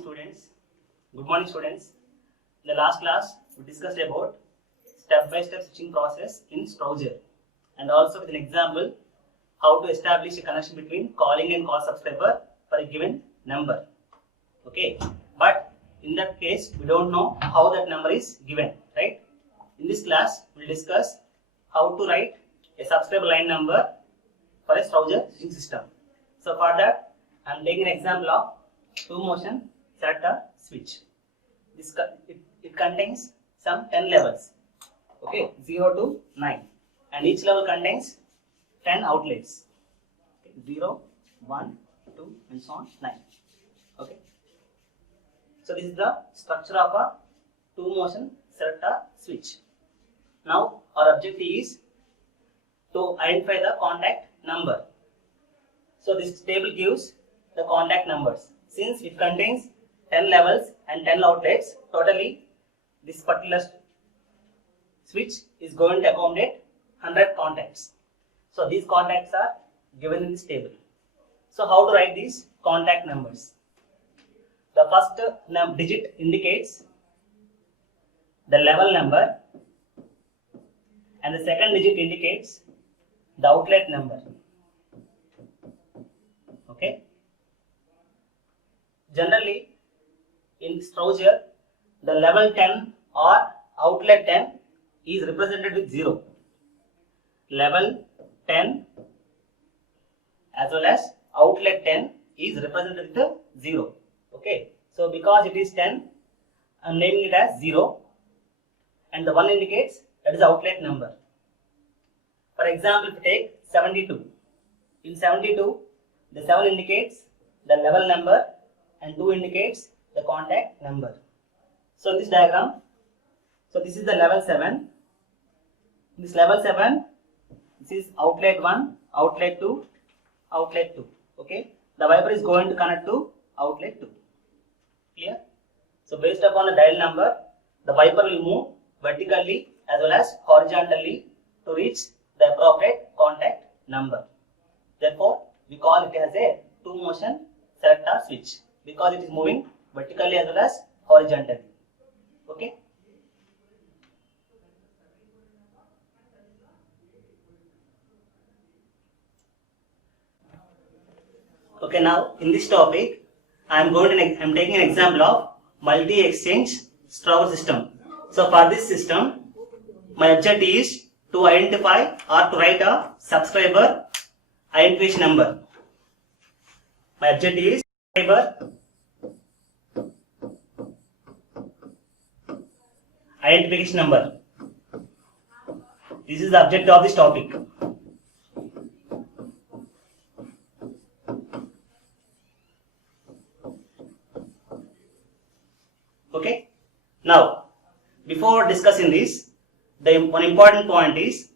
students. Good morning students. In the last class we discussed about step-by-step switching process in Strowger and also with an example how to establish a connection between calling and call subscriber for a given number. Okay, but in that case we don't know how that number is given, right? In this class we will discuss how to write a subscriber line number for a Strowger switching system. So for that I am taking an example of 2-motion selector switch. It contains some 10 levels, okay, 0 to 9, and each level contains 10 outlets, okay, 0, 1, 2 and so on 9. Okay, so this is the structure of a 2-motion selector switch. Now our objective is to identify the contact number. So this table gives the contact numbers. Since it contains 10 levels and 10 outlets, totally this particular switch is going to accommodate 100 contacts. So these contacts are given in this table. So how to write these contact numbers? The first digit indicates the level number and the second digit indicates the outlet number. Okay. Generally, in Strowger, the level 10 or outlet 10 is represented with 0. Level 10 as well as outlet 10 is represented with 0. Okay. So because it is 10, I am naming it as 0, and the 1 indicates that is the outlet number. For example, if you take 72, in 72, the 7 indicates the level number and 2 indicates the contact number. So in this diagram, so this is the level 7. This level 7, this is outlet 1, outlet 2, outlet 2. Okay, the Viper is going to connect to outlet 2. Clear? So based upon the dial number, the Viper will move vertically as well as horizontally to reach the appropriate contact number. Therefore, we call it as a 2-motion selector switch because it is moving vertically as well as horizontally. Okay. Okay, now in this topic, I am taking an example of multi-exchange Strowger system. So for this system, my objective is to identify or to write a subscriber identification number. My objective is subscriber identification number. This is the objective of this topic. Okay. Now, before discussing this, one important point is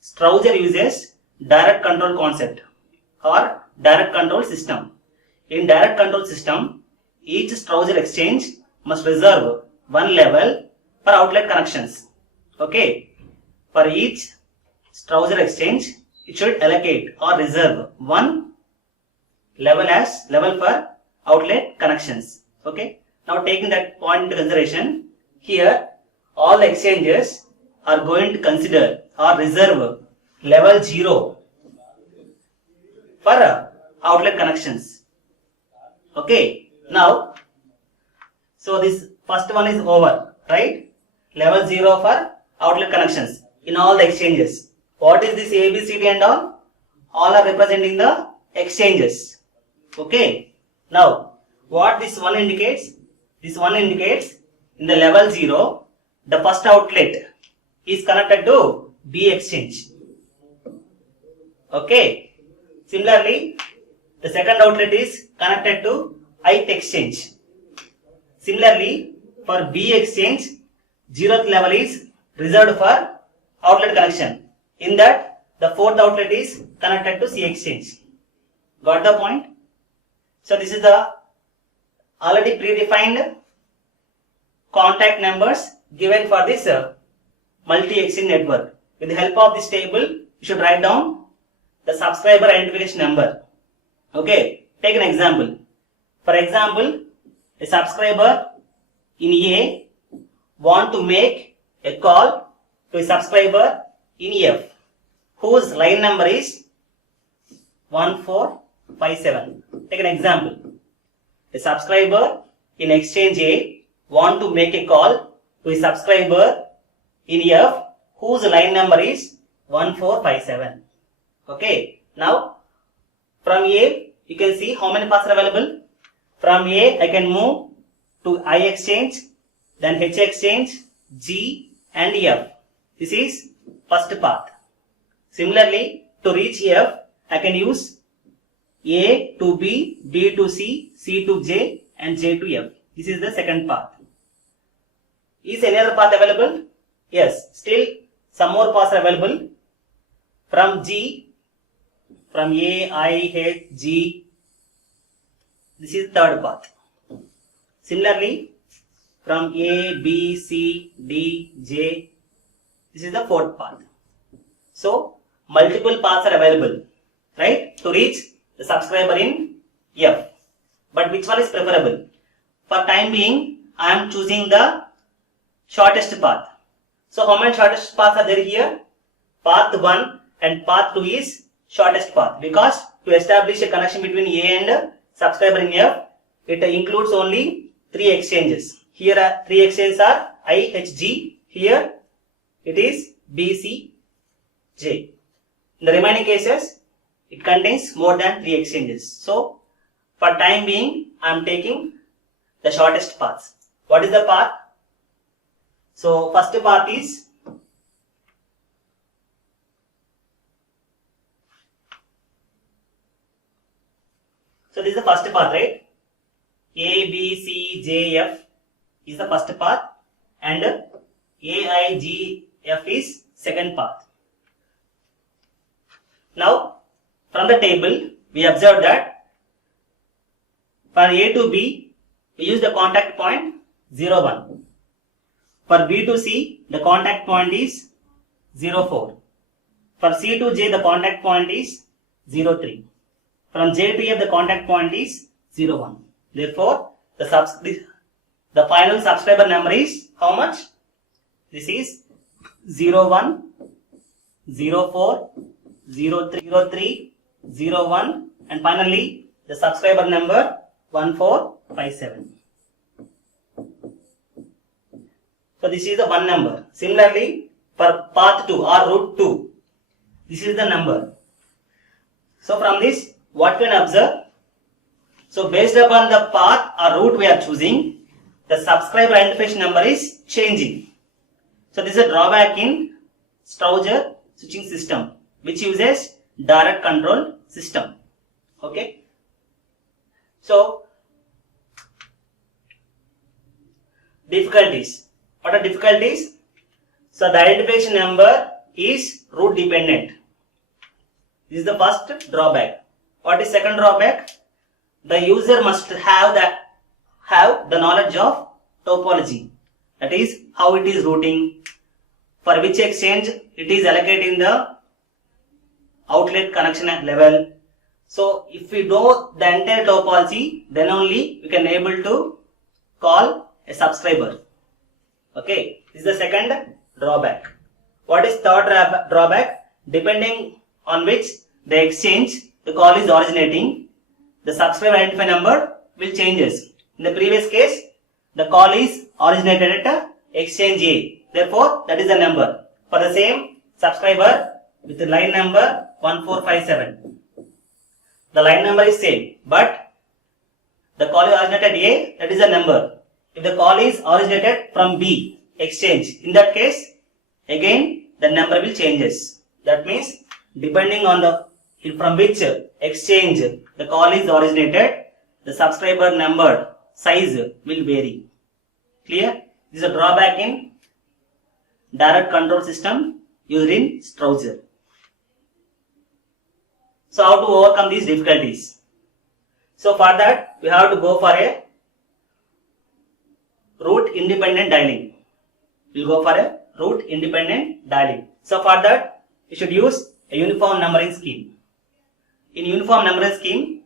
Strowger uses direct control concept or direct control system. In direct control system, each Strowger exchange must reserve one level for outlet connections. Okay, for each Strowger exchange, it should allocate or reserve one level for outlet connections. Okay, now taking that point into consideration, here all the exchanges are going to consider or reserve level 0 for outlet connections. Okay, now, so this first one is over, right? Level 0 for outlet connections in all the exchanges. What is this A, B, C, D and all? All are representing the exchanges. Okay, now what this one indicates? This one indicates in the level 0, the first outlet is connected to B exchange. Okay, similarly, the second outlet is connected to ith exchange. Similarly, for B exchange, 0th level is reserved for outlet connection. In that, the 4th outlet is connected to C exchange. Got the point? So this is the already predefined contact numbers given for this multi-exchange network. With the help of this table, you should write down the subscriber identification number. Okay, take an example. For example, a subscriber in A want to make a call to a subscriber in F whose line number is 1457. Take an example. A subscriber in exchange A want to make a call to a subscriber in F whose line number is 1457. Okay. Now from A you can see how many paths are available. From A I can move to I exchange, then H exchange, G and F. This is first path. Similarly, to reach F I can use A to B, B to C, C to J and J to F. This is the second path. Is any other path available? Yes, still some more paths are available. From G, from A, I, H, G, this is third path. Similarly, from A, B, C, D, J, this is the fourth path. So, multiple paths are available, right, to reach the subscriber in F. But which one is preferable? For time being, I am choosing the shortest path. So, how many shortest paths are there here? Path 1 and path 2 is shortest path, because to establish a connection between A and subscriber in F, it includes only 3 exchanges. Here 3 exchanges are I, H, G. Here it is B, C, J. In the remaining cases, it contains more than 3 exchanges. So, for time being, I am taking the shortest paths. What is the path? So, first path is this is the first path, right? A, B, C, J, F is the first path and A, I, G, F is second path. Now, from the table, we observe that for A to B, we use the contact point 0, 1. For B to C, the contact point is 0, 4. For C to J, the contact point is 0, 3. From J to F, the contact point is 0, 1. Therefore, the final subscriber number is how much? This is 0, 1, 0, 4, 0, 3, 0, 1 and finally the subscriber number 1457. So, this is the one number. Similarly, for path 2 or route 2, this is the number. So, from this, what we can observe? So, based upon the path or route we are choosing, the subscriber identification number is changing. So, this is a drawback in Strowger switching system, which uses direct control system. Okay. So, difficulties. What are difficulties? So, the identification number is route dependent. This is the first drawback. What is second drawback? The user must have the knowledge of topology. That is how it is routing, for which exchange it is allocating the outlet connection level. So, if we know the entire topology, then only we can able to call a subscriber. Okay, this is the second drawback. What is third drawback? Depending on which the exchange the call is originating, the subscriber identifier number will changes. In the previous case, the call is originated at exchange A. Therefore, that is the number. For the same subscriber with the line number 1457. The line number is same, but the call is originated A, that is the number. If the call is originated from B, exchange, in that case, again the number will changes. That means, depending on the from which exchange the call is originated, the subscriber number size will vary. Clear? This is a drawback in direct control system used in Strowger. So, how to overcome these difficulties? So, for that we have to go for a route independent dialing. We will go for a route independent dialing. So, for that we should use a uniform numbering scheme. In uniform numbering scheme,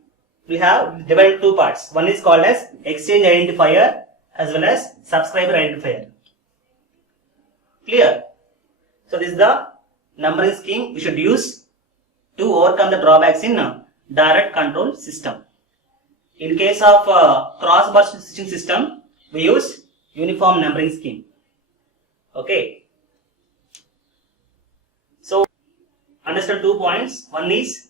we have divided two parts. One is called as exchange identifier as well as subscriber identifier. Clear? So this is the numbering scheme we should use to overcome the drawbacks in direct control system. In case of cross-bar switching system, we use uniform numbering scheme. Okay. So understand 2 points. One is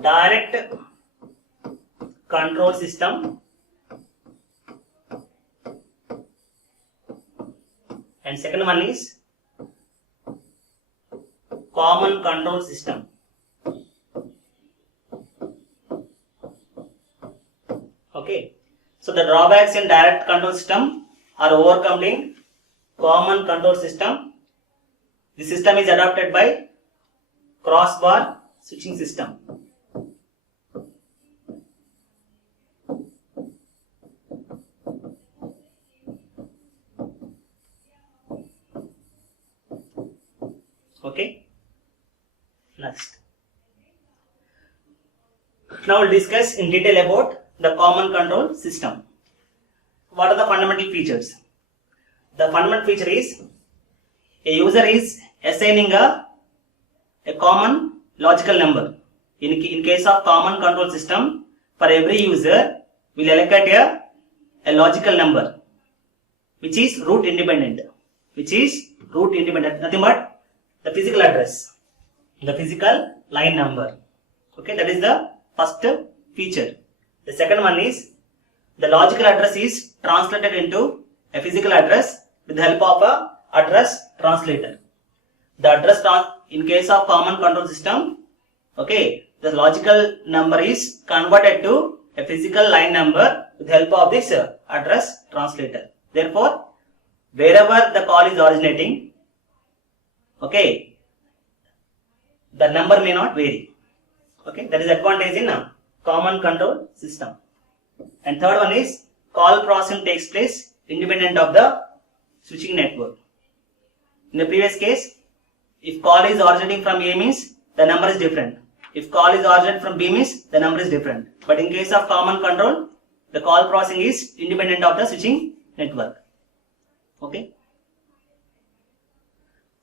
direct control system and second one is common control system. Okay. So the drawbacks in direct control system are overcome in common control system. The system is adopted by crossbar switching system. Okay. Next. Now we'll discuss in detail about the common control system. What are the fundamental features? The fundamental feature is a user is assigning a common logical number. In case of common control system, for every user will allocate a logical number which is root independent. Nothing but the physical address, the physical line number. Okay, that is the first feature. The second one is the logical address is translated into a physical address with the help of a address translator. The address in case of common control system, okay, the logical number is converted to a physical line number with the help of this address translator. Therefore, wherever the call is originating, okay, the number may not vary. Okay, that is advantage in a common control system. And third one is call processing takes place independent of the switching network. In the previous case, if call is originating from A means the number is different. If call is originating from B means the number is different. But in case of common control, the call processing is independent of the switching network. Okay.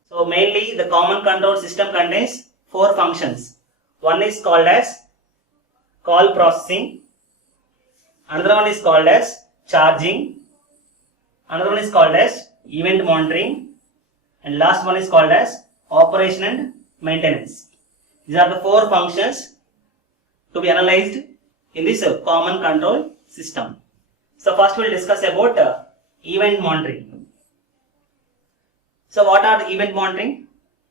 So mainly the common control system contains 4 functions. One is called as call processing, another one is called as charging, another one is called as event monitoring, and last one is called as operation and maintenance. These are the 4 functions to be analyzed in this common control system. So first we will discuss about event monitoring. So what are the event monitoring?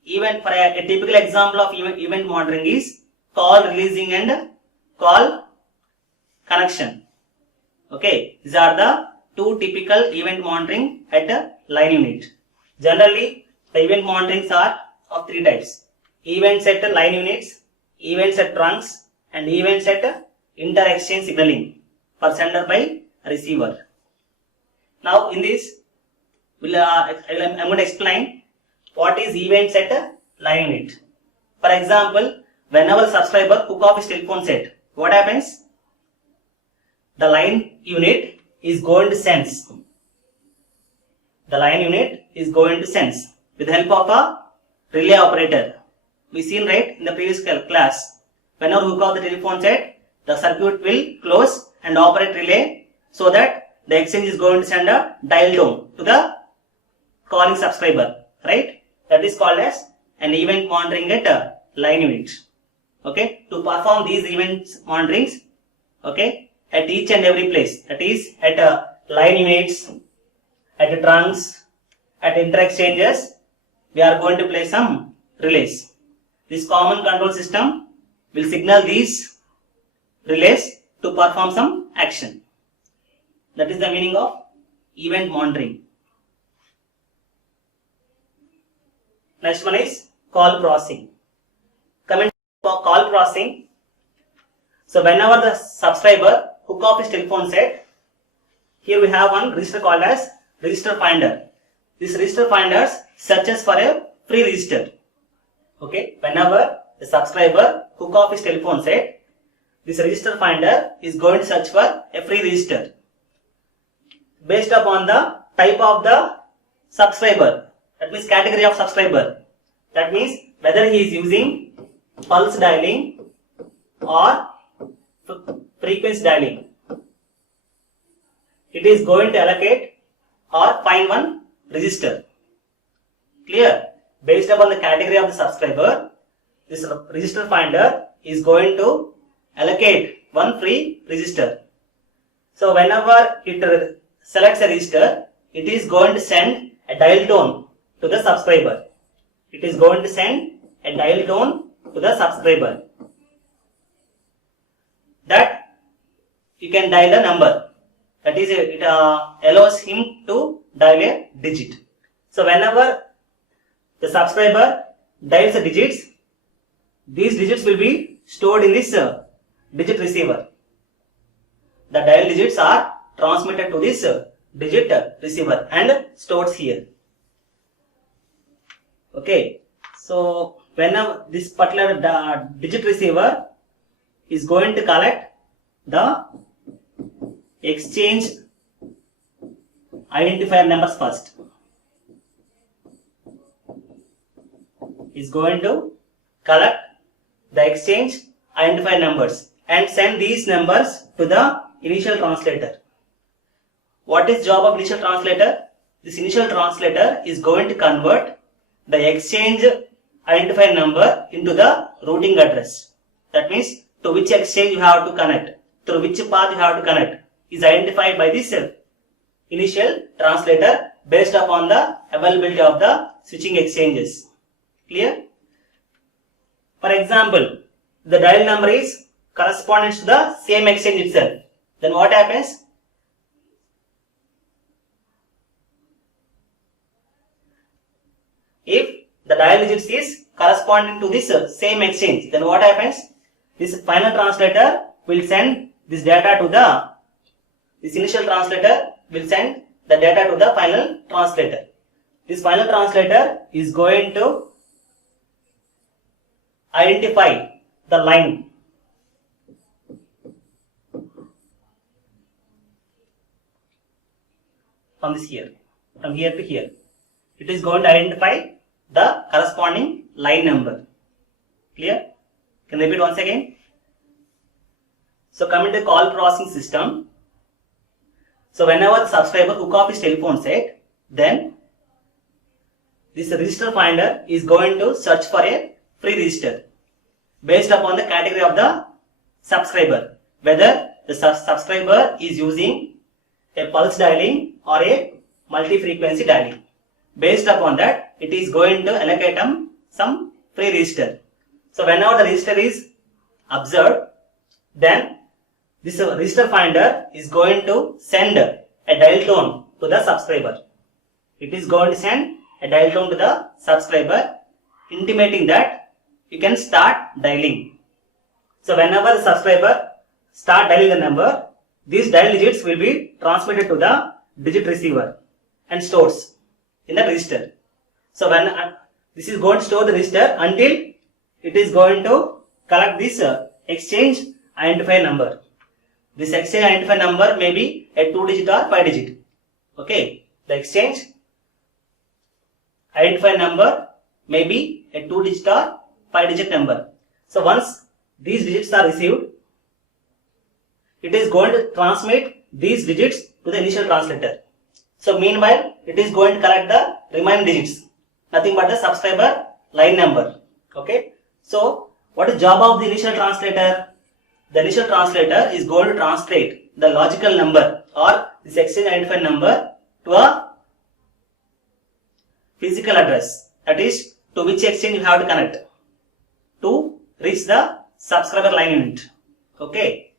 For a typical example of event monitoring is call releasing and call connection. Okay, these are the 2 typical event monitoring at a line unit. Generally, the event monitorings are of 3 types: events at line units, events at trunks, and events at inter-exchange signaling for sender by receiver. Now, in this, I'm going to explain what is events at a line unit. For example, whenever subscriber hook off his telephone set, what happens? The line unit is going to sense. The line unit is going to sense with the help of a relay operator. We seen right in the previous class. Whenever hook off the telephone set, the circuit will close and operate relay so that the exchange is going to send a dial tone to the calling subscriber. Right? That is called as an event monitoring at a line unit. Okay, to perform these event monitorings, okay, at each and every place, that is at line units, at trunks, at inter-exchanges, we are going to place some relays. This common control system will signal these relays to perform some action. That is the meaning of event monitoring. Next one is call processing. Coming to call processing. So whenever the subscriber hook off his telephone set, here we have one register called as register finder. This register finder searches for a free register. Okay, whenever the subscriber hook off his telephone set, this register finder is going to search for a free register based upon the type of the subscriber, that means category of subscriber. That means whether he is using pulse dialing or frequency dialing. It is going to allocate or find one register. Clear? Based upon the category of the subscriber, this register finder is going to allocate one free register. So whenever it selects a register, it is going to send a dial tone to the subscriber. It is going to send a dial tone to the subscriber. That you can dial a number. That is, it allows him to dial a digit. So whenever the subscriber dials the digits, these digits will be stored in this digit receiver. The dial digits are transmitted to this digit receiver and stored here. Okay, so whenever this particular digit receiver is going to collect the exchange identifier numbers first. Is going to collect the exchange identifier numbers and send these numbers to the initial translator. What is job of initial translator? This initial translator is going to convert the exchange identifier number into the routing address. That means to which exchange you have to connect, through which path you have to connect is identified by this initial translator based upon the availability of the switching exchanges. Clear? For example, the dial number is corresponding to the same exchange itself. Then what happens? If the dial digits is corresponding to this same exchange, then what happens? This final translator will send this data to this initial translator will send the data to the final translator. This final translator is going to identify the line from here to here. It is going to identify the corresponding line number. Clear? Can I repeat once again? So coming to call processing system. So whenever the subscriber hook up his telephone set, then this register finder is going to search for a free register based upon the category of the subscriber, whether the subscriber is using a pulse dialing or a multi-frequency dialing. Based upon that, it is going to allocate him some free register. So whenever the register is observed, then this register finder is going to send a dial tone to the subscriber. It is going to send a dial tone to the subscriber, intimating that you can start dialing. So whenever the subscriber start dialing the number, these dial digits will be transmitted to the digit receiver and stores in the register. So when this is going to store the register until it is going to collect this exchange identifier number. This exchange identifier number may be a 2-digit or 5-digit. Okay, the exchange identifier number may be a 2-digit or 5-digit number. So once these digits are received, it is going to transmit these digits to the initial translator. So meanwhile, it is going to collect the remaining digits, nothing but the subscriber line number. Okay. So what is job of the initial translator? The initial translator is going to translate the logical number or this exchange identifier number to a physical address, that is to which exchange you have to connect to reach the subscriber line unit. Okay.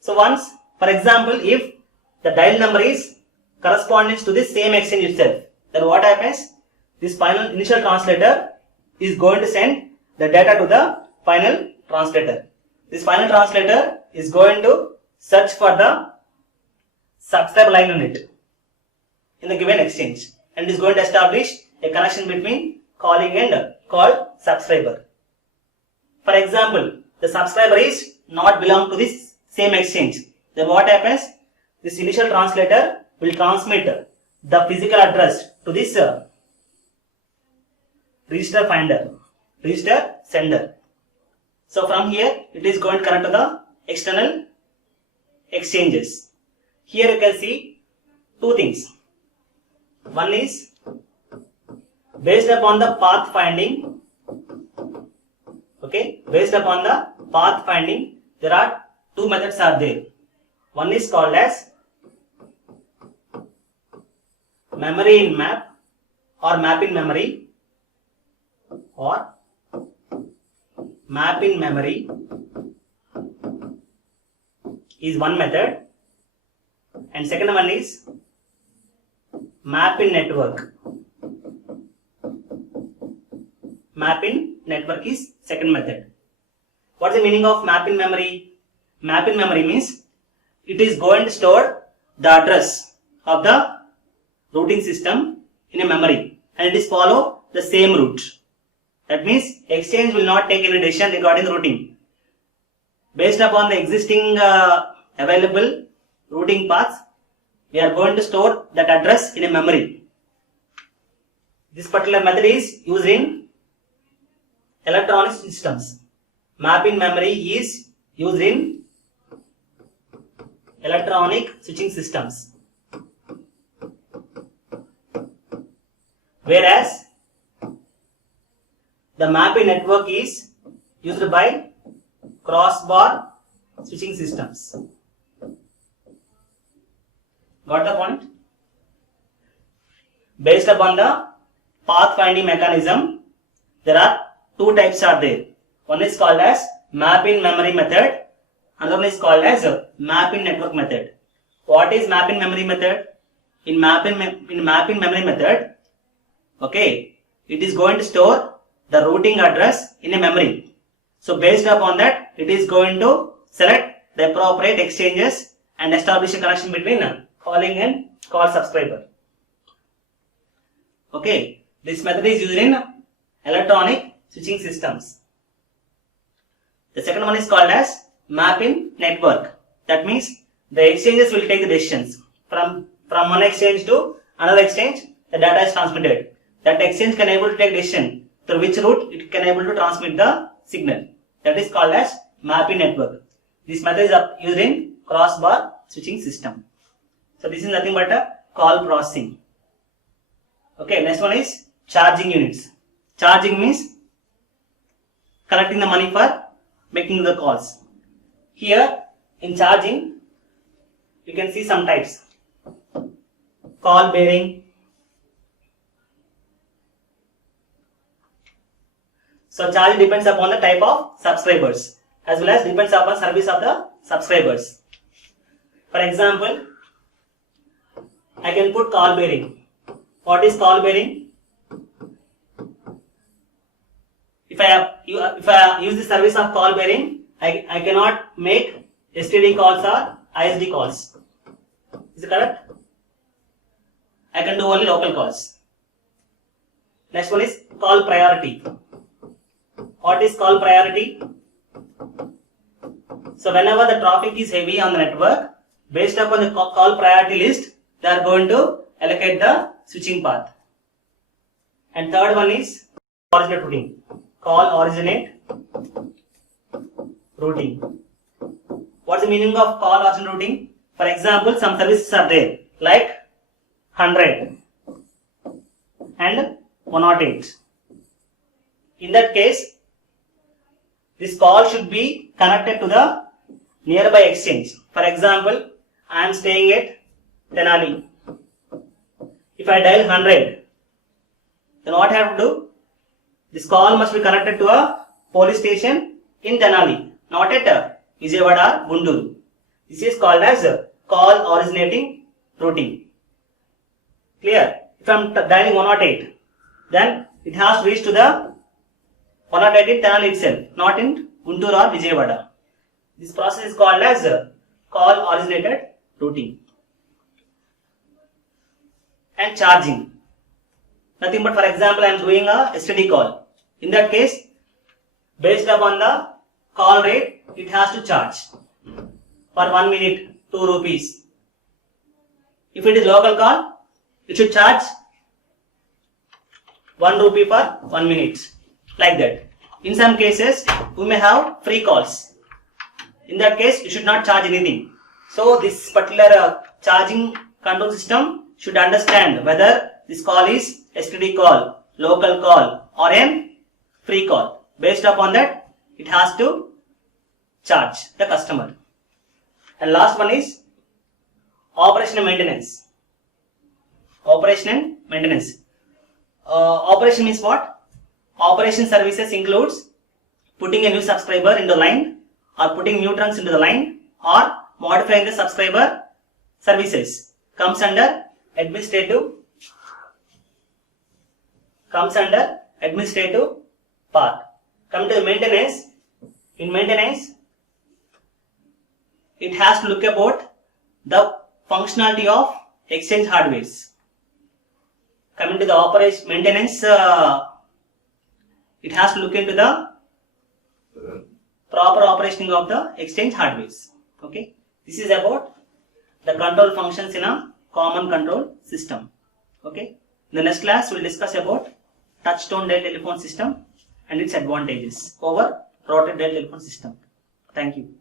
So once, for example, if the dial number is corresponding to the same exchange itself, then what happens? This final initial translator is going to send the data to the final translator. This final translator is going to search for the subscriber line unit in the given exchange and is going to establish a connection between calling and called subscriber. For example, the subscriber is not belong to this same exchange. Then what happens? This initial translator will transmit the physical address to this register finder, register sender. So from here it is going to connect to the external exchanges. Here you can see two things. One is based upon the path finding. Okay, based upon the path finding, there are two methods are there. One is called as memory in map or map in memory, or map in memory is one method, and second one is map in network. Map in network is second method. What is the meaning of map in memory? Map in memory means it is going to store the address of the routing system in a memory, and it is follow the same route. That means exchange will not take any decision regarding the routing. Based upon the existing available routing paths, we are going to store that address in a memory. This particular method is used in electronic systems. Map in memory is used in electronic switching systems. Whereas the map in network is used by crossbar switching systems. Got the point? Based upon the path finding mechanism, there are two types are there. One is called as map in memory method, another one is called as map in network method. What is map in memory method? In map in memory method, okay, it is going to store the routing address in a memory. So based upon that, it is going to select the appropriate exchanges and establish a connection between calling and call subscriber. Okay, this method is used in electronic switching systems. The second one is called as map in network. That means the exchanges will take the decisions. From one exchange to another exchange, the data is transmitted. That exchange can able to take decision through which route it can able to transmit the signal. That is called as map in network. This method is used in crossbar switching system. So this is nothing but a call processing. Okay, next one is charging units. Charging means collecting the money for making the calls. Here in charging, you can see some types. Call bearing. So charge depends upon the type of subscribers as well as depends upon service of the subscribers. For example, I can put call bearing. What is call bearing? If I use the service of call bearing, I cannot make STD calls or ISD calls. Is it correct? I can do only local calls. Next one is call priority. What is call priority? So whenever the traffic is heavy on the network, based upon the call priority list, they are going to allocate the switching path. And third one is originate routing. Call originate routing. What's the meaning of call originate routing? For example, some services are there like 100 and 108. In that case, this call should be connected to the nearby exchange. For example, I am staying at Tenali. If I dial 100, then what I have to do? This call must be connected to a police station in Tenali, not at Vijayawada or Guntur. This is called as call originating routing. Clear? If I am dialing 108, then it has to reach to the 108 in Tenali itself, not in Guntur or Vijayawada. This process is called as call originated routing. And charging. Nothing but, for example, I am doing a STD call. In that case, based upon the call rate, it has to charge for 1 minute 2 rupees. If it is local call, it should charge 1 rupee for 1 minute, like that. In some cases, we may have free calls. In that case, you should not charge anything. So this particular charging control system should understand whether this call is STD call, local call, or a free call. Based upon that, it has to charge the customer. And last one is operation and maintenance. Operation and maintenance. Operation is what? Operation services includes putting a new subscriber into the line, or putting new trunks into the line, or modifying the subscriber services. Comes under administrative part. Come to the maintenance. In maintenance, it has to look about the functionality of exchange hardwares. Coming to the operation maintenance, it has to look into the proper operationing of the exchange hardwares. Okay, this is about the control functions in a common control system. Okay, in the next class we will discuss about touch-tone dial telephone system and its advantages over rotary dial telephone system. Thank you.